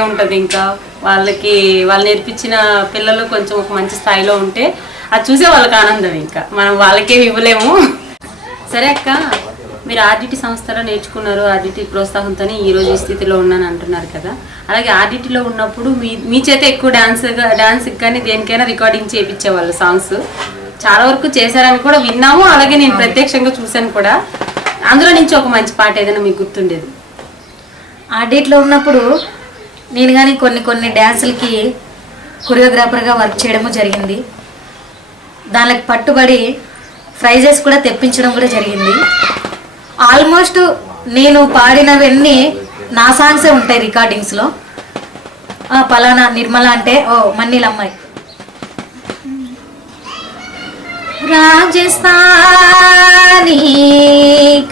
ఉంటుంది ఇంకా. వాళ్ళకి వాళ్ళు నేర్పించిన పిల్లలు కొంచెం ఒక మంచి స్థాయిలో ఉంటే అది చూసే వాళ్ళకి ఆనందం ఇంకా. మనం వాళ్ళకేమి ఇవ్వలేము. సరే అక్క మీరు ఆర్డిటి సంస్థలో నేర్చుకున్నారు ఆర్డిటి ప్రోత్సాహంతో ఈ రోజు ఈ స్థితిలో ఉన్నాను అంటున్నారు కదా. అలాగే ఆర్డిటిలో ఉన్నప్పుడు మీ మీ చేత ఎక్కువ డాన్స్ డాన్స్ కానీ దేనికైనా రికార్డింగ్ చేయించేవాళ్ళు సాంగ్స్. చాలా వరకు చేశారని కూడా విన్నాము అలాగే నేను ప్రత్యక్షంగా చూశాను కూడా. అందులో నుంచి ఒక మంచి పాట ఏదైనా మీకు గుర్తుండేది? ఆడిట్లో ఉన్నప్పుడు నేను కానీ కొన్ని కొన్ని డ్యాన్సులకి కొరియోగ్రాఫర్గా వర్క్ చేయడము జరిగింది. దానికి పట్టుబడి ప్రైజెస్ కూడా తెప్పించడం కూడా జరిగింది. ఆల్మోస్ట్ నేను పాడినవన్నీ నా సాంగ్సే ఉంటాయి రికార్డింగ్స్లో. పలానా నిర్మల అంటే ఓ మన్నీలమ్మాయి రాజస్థానీ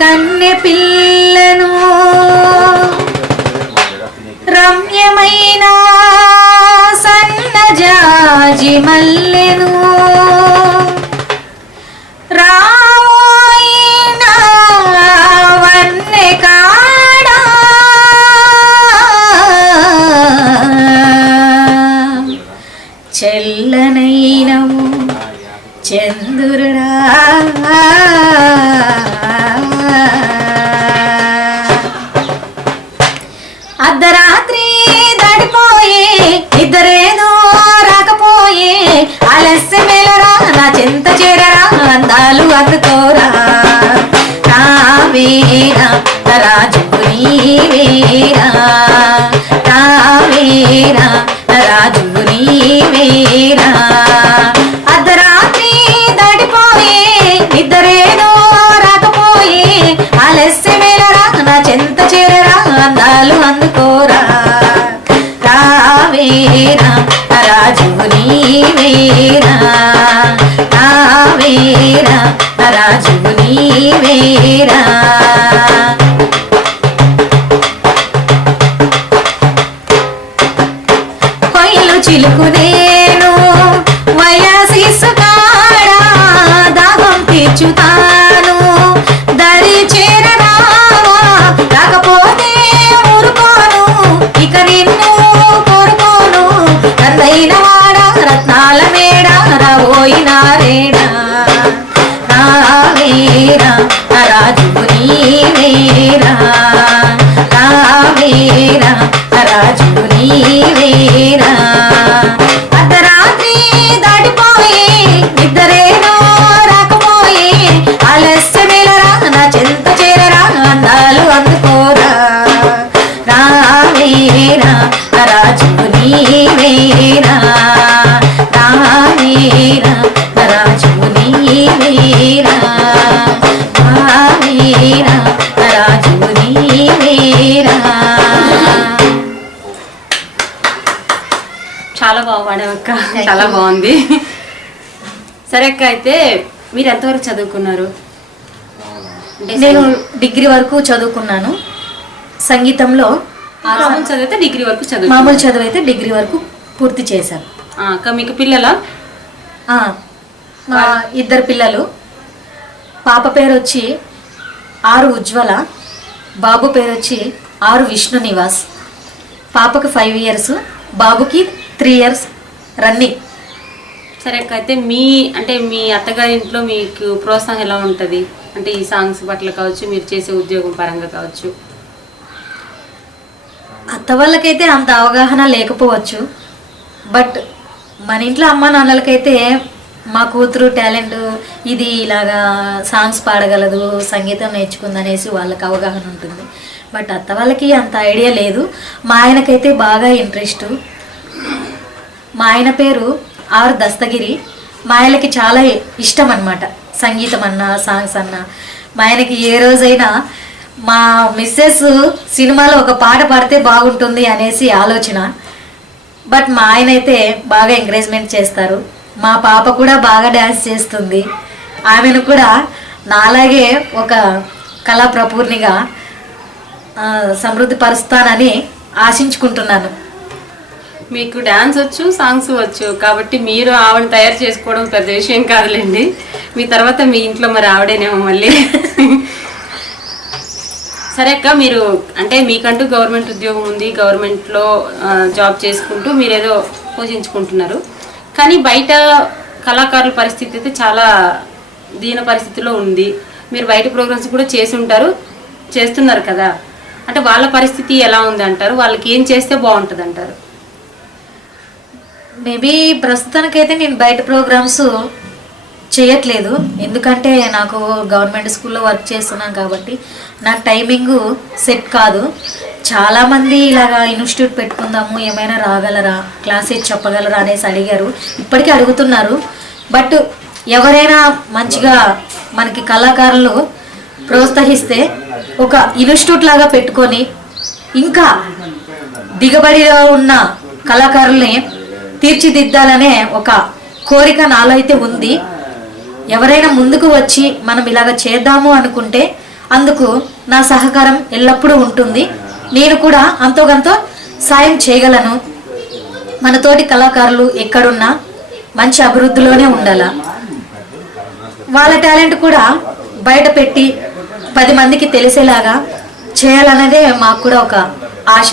కన్నె పిల్లను రమ్యమైన సన్నజాజి మల్లెను. రావేరా రాజు నీవేరా అర్ధరాత్రి దాటిపోయే ఇద్దరేదో రాకపోయే ఆలస్య మేలరా నా చెంత చేరరా అందాలు అందుకోరా. రావేరా రాజు నీవేరా రావేరా రాజు నీవేరా సరే అక్క అయితే మీరు ఎంతవరకు చదువుకున్నారు? నేను డిగ్రీ. వరకు చదువుకున్నాను. సంగీతంలో మామూలు చదివితే డిగ్రీ వరకు చదువు మామూలు చదువు అయితే డిగ్రీ వరకు పూర్తి చేశాను. అక్క మీకు పిల్లల? మా ఇద్దరు పిల్లలు. పాప పేరు వచ్చి ఆరు ఉజ్వల బాబు పేరు వచ్చి ఆరు విష్ణు నివాస్. పాపకు ఫైవ్ ఇయర్స్ బాబుకి త్రీ ఇయర్స్ రన్నింగ్. సరే అయితే మీ అంటే మీ అత్తగారి ఇంట్లో మీకు ప్రోత్సాహం ఎలా ఉంటుంది? అంటే ఈ సాంగ్స్ పట్ల కావచ్చు మీరు చేసే ఉద్యోగం పరంగా కావచ్చు. అత్త వాళ్ళకైతే అంత అవగాహన లేకపోవచ్చు. బట్ మన ఇంట్లో అమ్మ నాన్నలకైతే మా కూతురు టాలెంట్ ఇది ఇలాగా సాంగ్స్ పాడగలదు సంగీతం నేర్చుకుందనేసి వాళ్ళకి అవగాహన ఉంటుంది. బట్ అత్త వాళ్ళకి అంత ఐడియా లేదు. మా ఆయనకైతే బాగా ఇంట్రెస్ట్. మా ఆయన పేరు ఆర్ దస్తగిరి మా ఆయనకి చాలా ఇష్టం అన్నమాట సంగీతం అన్నా సాంగ్స్ అన్నా. మా ఆయనకి ఏ రోజైనా మా మిస్సెస్ సినిమాలో ఒక పాట పాడితే బాగుంటుంది అనేసి ఆలోచన. బట్ మా ఆయన అయితే బాగా ఎంకరేజ్మెంట్ చేస్తారు. మా పాప కూడా బాగా డ్యాన్స్ చేస్తుంది. ఆమెను కూడా నాలాగే ఒక కళా ప్రపూర్ణిగా సమృద్ధి పరుస్తానని ఆశించుకుంటున్నాను. మీకు డాన్స్ వచ్చు సాంగ్స్ వచ్చు కాబట్టి మీరు ఆవిడని తయారు చేసుకోవడం పెద్ద విషయం కాదులేండి. మీ తర్వాత మీ ఇంట్లో మరి ఆవిడేనేమో మళ్ళీ సరే అక్క మీరు అంటే మీకంటూ గవర్నమెంట్ ఉద్యోగం ఉంది గవర్నమెంట్లో జాబ్ చేసుకుంటూ మీరు ఏదో పోషించుకుంటున్నారు కానీ బయట కళాకారుల పరిస్థితి అయితే చాలా దీన పరిస్థితిలో ఉంది. మీరు బయట ప్రోగ్రామ్స్ కూడా చేసి ఉంటారు చేస్తున్నారు కదా. అంటే వాళ్ళ పరిస్థితి ఎలా ఉంది అంటారు వాళ్ళకి ఏం చేస్తే బాగుంటుంది అంటారు మేబీ ప్రస్తుతానికైతే నేను బయట ప్రోగ్రామ్స్ చేయట్లేదు. ఎందుకంటే నాకు గవర్నమెంట్ స్కూల్లో వర్క్ చేస్తున్నాను కాబట్టి నాకు టైమింగ్ సెట్ కాదు. చాలామంది ఇలాగా ఇన్స్టిట్యూట్ పెట్టుకుందాము ఏమైనా రాగలరా క్లాసెస్ చెప్పగలరా అనేసి అడిగారు. ఇప్పటికీ అడుగుతున్నారు. బట్ ఎవరైనా మంచిగా మనకి కళాకారులు ప్రోత్సహిస్తే ఒక ఇన్స్టిట్యూట్ లాగా పెట్టుకొని ఇంకా దిగబడిలో ఉన్న కళాకారుల్ని తీర్చిదిద్దాలనే ఒక కోరిక నాలో అయితే ఉంది. ఎవరైనా ముందుకు వచ్చి మనం ఇలాగ చేద్దాము అనుకుంటే అందుకు నా సహకారం ఎల్లప్పుడూ ఉంటుంది. నేను కూడా అంతో కొంత సాయం చేయగలను. మనతోటి కళాకారులు ఎక్కడున్నా మంచి అభివృద్ధిలోనే ఉండాల. వాళ్ళ టాలెంట్ కూడా బయట పెట్టి పది మందికి తెలిసేలాగా చేయాలన్నదే మాకు కూడా ఒక ఆశ.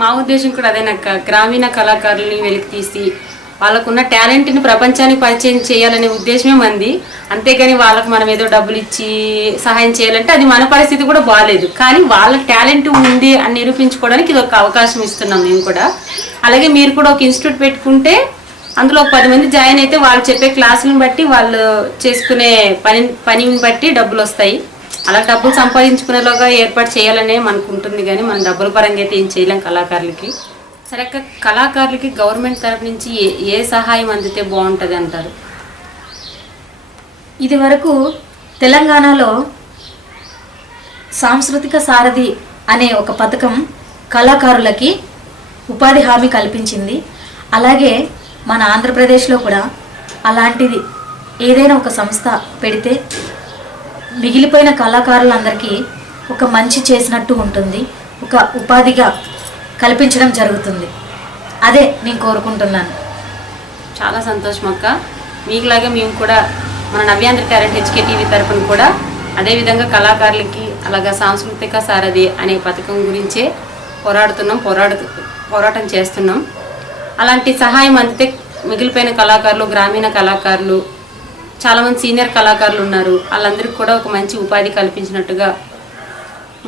మా ఉద్దేశం కూడా అదేనక్క గ్రామీణ కళాకారుల్ని వెలికి తీసి వాళ్ళకున్న టాలెంట్ని ప్రపంచానికి పరిచయం చేయాలనే ఉద్దేశమే మంది. అంతేగాని వాళ్ళకు మనం ఏదో డబ్బులు ఇచ్చి సహాయం చేయాలంటే అది మన పరిస్థితి కూడా బాగాలేదు కానీ వాళ్ళ టాలెంట్ ఉంది అని నిరూపించుకోవడానికి ఇది ఒక అవకాశం ఇస్తున్నాం మేము కూడా. అలాగే మీరు కూడా ఒక ఇన్స్టిట్యూట్ పెట్టుకుంటే అందులో పది మంది జాయిన్ అయితే వాళ్ళు చెప్పే క్లాసులను బట్టి వాళ్ళు చేసుకునే పని పనిని బట్టి డబ్బులు వస్తాయి. అలా డబ్బులు సంపాదించుకునేలాగా ఏర్పాటు చేయాలనే మనకు ఉంటుంది కానీ మనం డబ్బుల పరంగా అయితే ఏం చేయలేం కళాకారులకి. సరే కళాకారులకి గవర్నమెంట్ తరపు నుంచి ఏ ఏ సహాయం అందితే బాగుంటుంది అంటారు? ఇది వరకు తెలంగాణలో సాంస్కృతిక సారథి అనే ఒక పథకం కళాకారులకి ఉపాధి హామీ కల్పించింది. అలాగే మన ఆంధ్రప్రదేశ్లో కూడా అలాంటిది ఏదైనా ఒక సంస్థ పెడితే మిగిలిపోయిన కళాకారులందరికీ ఒక మంచి చేసినట్టు ఉంటుంది ఒక ఉపాధిగా కల్పించడం జరుగుతుంది. అదే నేను కోరుకుంటున్నాను. చాలా సంతోషం అక్క. మీకులాగే మేము కూడా మన నవ్యాంధ్ర టాలెంట్ హెచ్కే టీవీ తరఫున కూడా అదేవిధంగా కళాకారులకి అలాగా సాంస్కృతిక సారథి అనే పథకం గురించే పోరాడుతున్నాం పోరాడు పోరాటం చేస్తున్నాం. అలాంటి సహాయం అందితే మిగిలిపోయిన కళాకారులు గ్రామీణ కళాకారులు చాలామంది సీనియర్ కళాకారులు ఉన్నారు. వాళ్ళందరికీ కూడా ఒక మంచి ఉపాధి కల్పించినట్టుగా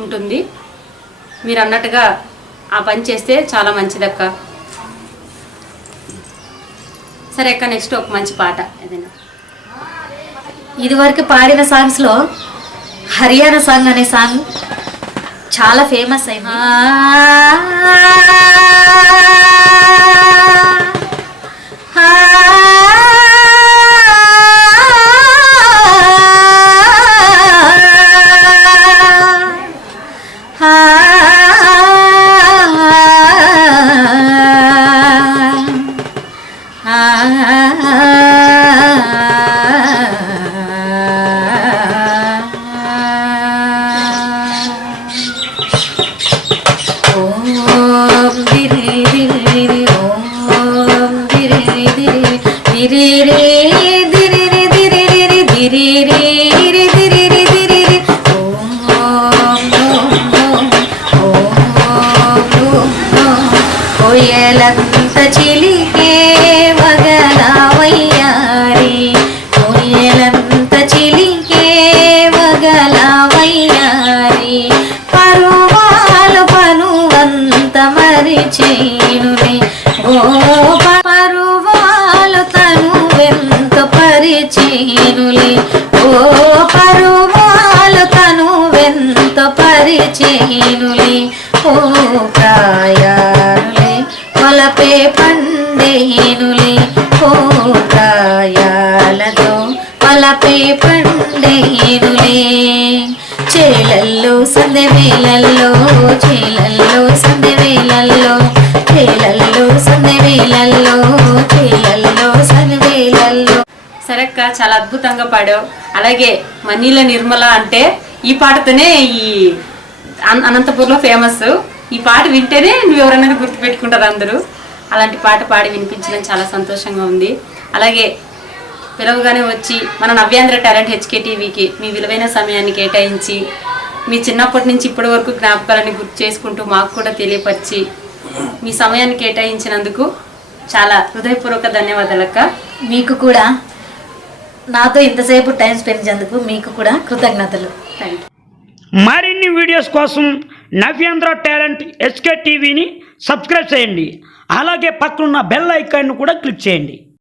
ఉంటుంది. మీరు అన్నట్టుగా ఆ పని చేస్తే చాలా మంచిదక్క. సరే అక్క నెక్స్ట్ ఒక మంచి పాట ఏదైనా. ఇదివరకు పాడిన సాంగ్స్లో హర్యానా సాంగ్ అనే సాంగ్ చాలా ఫేమస్ అయింది. మరిచేనులే గోప పరువాలు తను వెంత పరిచేనులే గో పరువాలు తను వెంత పరిచేనులే ఓ ప్రాయానులే కొలపే పండేనులే ఓ ప్రాయాలతో కొలపే పండేనులే చేలల్లో సందెవేలల్లో చేలల్లో సందెవేలల్లో చేలల్లో సందెవేలల్లో చేలల్లో సందెవేలల్లో చాలా అద్భుతంగా పాడావు. అలాగే మనీల నిర్మల అంటే ఈ పాటతోనే ఈ అనంతపూర్లో ఫేమస్ ఈ పాట వింటేనే నువ్వు ఎవరన్నా గుర్తుపెట్టుకుంటారు అందరూ. అలాంటి పాట పాడి వినిపించడం చాలా సంతోషంగా ఉంది. అలాగే పిలవగానే వచ్చి మన నవ్యాంధ్ర టాలెంట్ హెచ్కే టీవీకి మీ విలువైన సమయాన్ని కేటాయించి మీ చిన్నప్పటి నుంచి ఇప్పటి వరకు జ్ఞాపకాలని గుర్తు చేసుకుంటూ మాకు కూడా తెలియపరిచి మీ సమయాన్ని కేటాయించినందుకు చాలా హృదయపూర్వక ధన్యవాదాలు అక్క మీకు కూడా నాతో ఇంతసేపు టైం స్పెండ్ చేసేందుకు మీకు కూడా కృతజ్ఞతలు. థ్యాంక్ యూ మరిన్ని వీడియోస్ కోసం నవ్యాంధ్ర టాలెంట్ ఎస్కే టీవీని సబ్స్క్రైబ్ చేయండి. అలాగే పక్కనున్న బెల్ ఐకాన్ను కూడా క్లిక్ చేయండి.